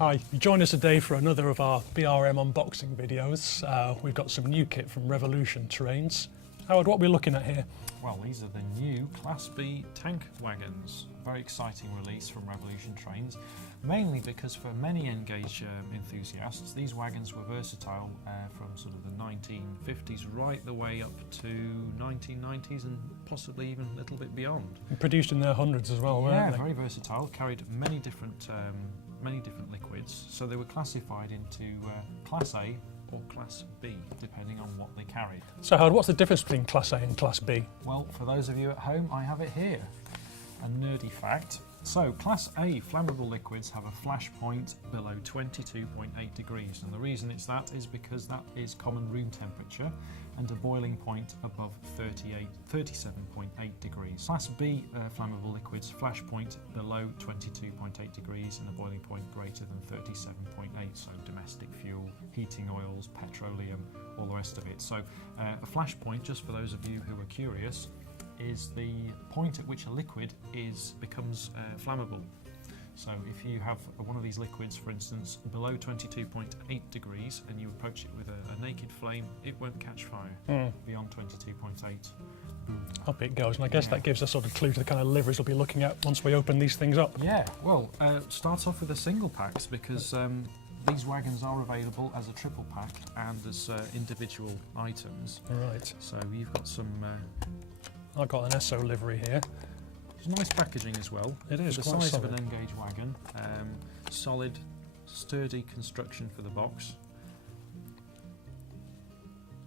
Hi, you join us today for another of our BRM unboxing videos. We've got some new kit from Revolution Trains. Howard, what are we looking at here? Well, these are the new Class B tank wagons. Very exciting release from Revolution Trains, mainly because for many N-gauge enthusiasts, these wagons were versatile from sort of the 1950s right the way up to 1990s and possibly even a little bit beyond. Produced in their hundreds as well, weren't they? Yeah, very versatile, carried many different liquids, so they were classified into Class A or Class B, depending on what they carried. So Howard, what's the difference between Class A and Class B? Well, for those of you at home, I have it here. A nerdy fact. So, Class A flammable liquids have a flash point below 22.8 degrees, and the reason it's that is because that is common room temperature and a boiling point above 37.8 degrees. Class B flammable liquids flash point below 22.8 degrees and a boiling point greater than 37.8, so domestic fuel, heating oils, petroleum, all the rest of it. So a flash point, just for those of you who are curious, is the point at which a liquid becomes flammable. So if you have one of these liquids, for instance, below 22.8 degrees and you approach it with a naked flame, it won't catch fire beyond 22.8. Up it goes, and I guess that gives us sort of clue to the kind of liveries we'll be looking at once we open these things up. Yeah, well, start off with the single packs because these wagons are available as a triple pack and as individual items. Right. So you've got some... I've got an SO livery here. It's nice packaging as well. It is, the quite size solid. of an N-gauge wagon. Solid, sturdy construction for the box.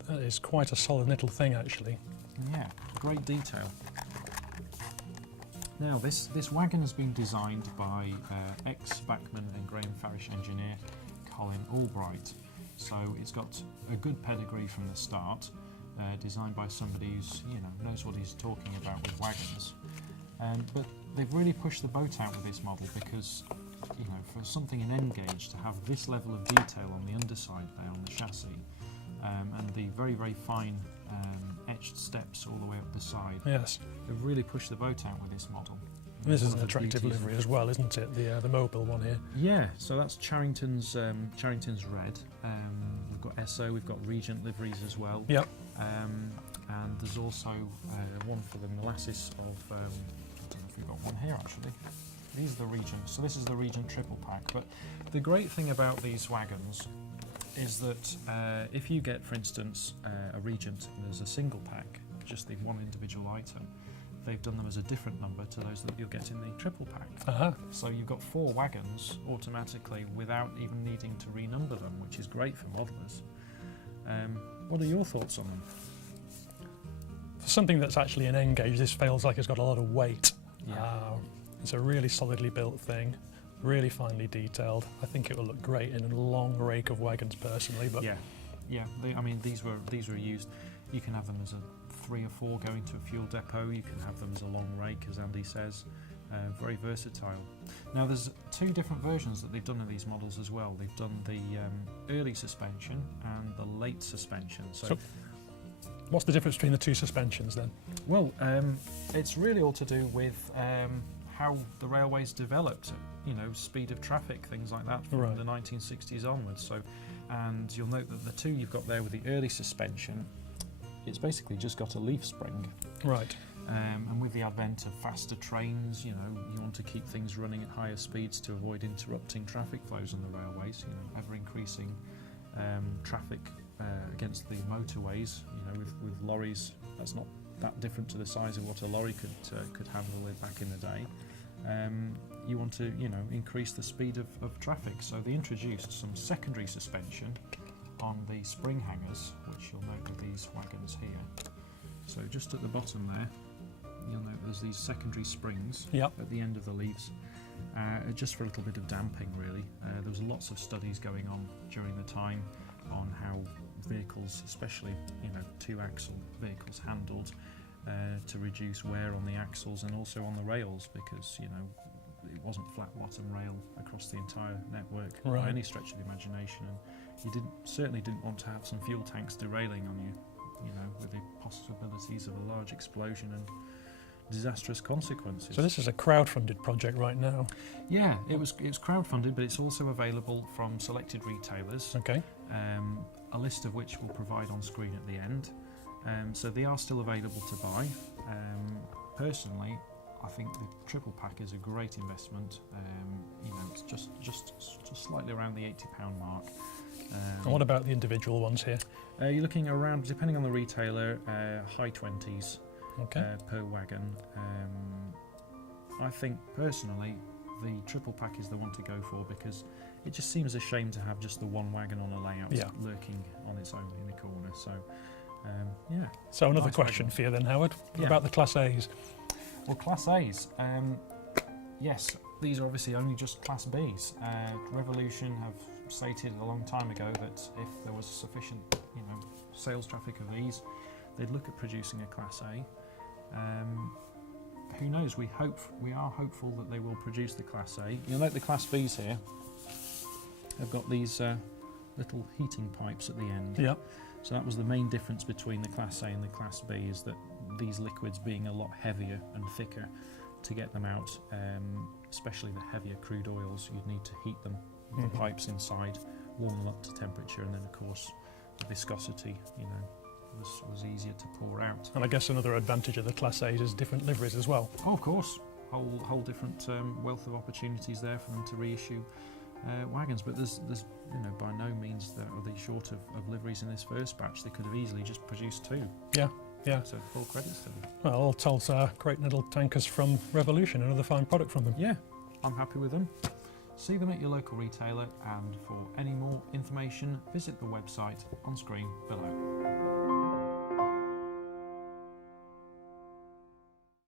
That is quite a solid little thing, actually. Yeah, great detail. Now, this wagon has been designed by ex-Bachmann and Graham Farish engineer Colin Albright. So it's got a good pedigree from the start. Designed by somebody who's, knows what he's talking about with wagons. But they've really pushed the boat out with this model because, for something in N-gauge to have this level of detail on the underside there on the chassis, and the very, very fine etched steps all the way up the side. Yes. They've really pushed the boat out with this model. This is an attractive livery as well, isn't it? The mobile one here. Yeah, so that's Charrington's red. We've got SO, we've got Regent liveries as well. Yep. And there's also one for the molasses of, I don't know if we've got one here actually. These are the Regent, so this is the Regent triple pack. But the great thing about these wagons is that if you get, for instance, a Regent and there's a single pack, just the one individual item, they've done them as a different number to those that you'll get in the triple pack. So you've got 4 wagons automatically without even needing to renumber them, which is great for modelers. What are your thoughts on them? For something that's actually an N-gauge, this feels like it's got a lot of weight. Yeah. It's a really solidly built thing, really finely detailed. I think it will look great in a long rake of wagons personally. But yeah. These were used. You can have them as a 3 or 4 going to a fuel depot. You can have them as a long rake, as Andy says. Very versatile. Now there's 2 different versions that they've done of these models as well. They've done the early suspension and the late suspension. So what's the difference between the 2 suspensions then? Well, it's really all to do with how the railways developed, speed of traffic, things like that from the 1960s onwards. So, and you'll note that the 2 you've got there with the early suspension, it's basically just got a leaf spring. Right. And with the advent of faster trains, you want to keep things running at higher speeds to avoid interrupting traffic flows on the railways, ever increasing traffic against the motorways, with lorries. That's not that different to the size of what a lorry could handle back in the day. You want to, increase the speed of traffic. So they introduced some secondary suspension on the spring hangers, which you'll note with these wagons here. So just at the bottom there, you'll note there's these secondary springs at the end of the leaves, just for a little bit of damping really. There was lots of studies going on during the time on how vehicles, especially 2-axle vehicles, handled to reduce wear on the axles and also on the rails, because it wasn't flat bottom rail across the entire network by any stretch of the imagination, and you certainly didn't want to have some fuel tanks derailing on you, with the possibilities of a large explosion and disastrous consequences. So this is a crowd-funded project right now. Yeah, it's crowdfunded, but it's also available from selected retailers, Okay. a list of which we'll provide on screen at the end. So they are still available to buy. Personally, I think the triple pack is a great investment. It's just slightly around the £80 mark. And what about the individual ones here? You're looking around, depending on the retailer, high 20s Okay. per wagon. I think personally the triple pack is the one to go for, because it just seems a shame to have just the one wagon on a layout lurking on its own in the corner. So yeah. So another Nice question wagon. for you then, Howard. What Yeah. about the Class A's? Well, Class A's, yes, these are obviously only just Class B's. Revolution have stated a long time ago that if there was sufficient, sales traffic of these, they'd look at producing a Class A. Who knows? We are hopeful that they will produce the Class A. You'll note the Class B's here have got these little heating pipes at the end. Yeah. So that was the main difference between the Class A and the Class B, is that these liquids being a lot heavier and thicker, to get them out, especially the heavier crude oils, you'd need to heat them, the pipes inside, warm them up to temperature, and then of course the viscosity, was easier to pour out. And I guess another advantage of the Class A's is different liveries as well. Oh, of course, whole different wealth of opportunities there for them to reissue wagons, but there's by no means are they short of liveries in this first batch. They could have easily just produced 2. Yeah. So full credits to them. Well, all told, great little tankers from Revolution, another fine product from them. Yeah, I'm happy with them. See them at your local retailer, and for any more information, visit the website on screen below.